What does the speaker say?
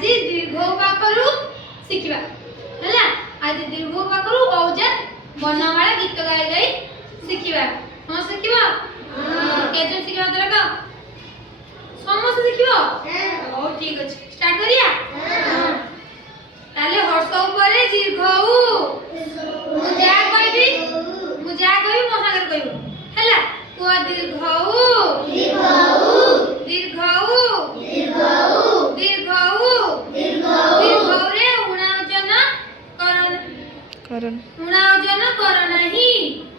आज दीर्घ पाखरु शिखिबा हला आज दीर्घ पाखरु औजा वर्णमाला गीत गाई गाई शिखिबा हां शिखिबा केजन शिखिबा तोरा समस्त शिखिबो हां ओ ठीक अछि स्टार्ट करिया हां ताले हर्ष ऊपर दीर्घ उ मुजा कहबी मो सागर कहबो हला को दीर्घ रे उणावचन कर नहीं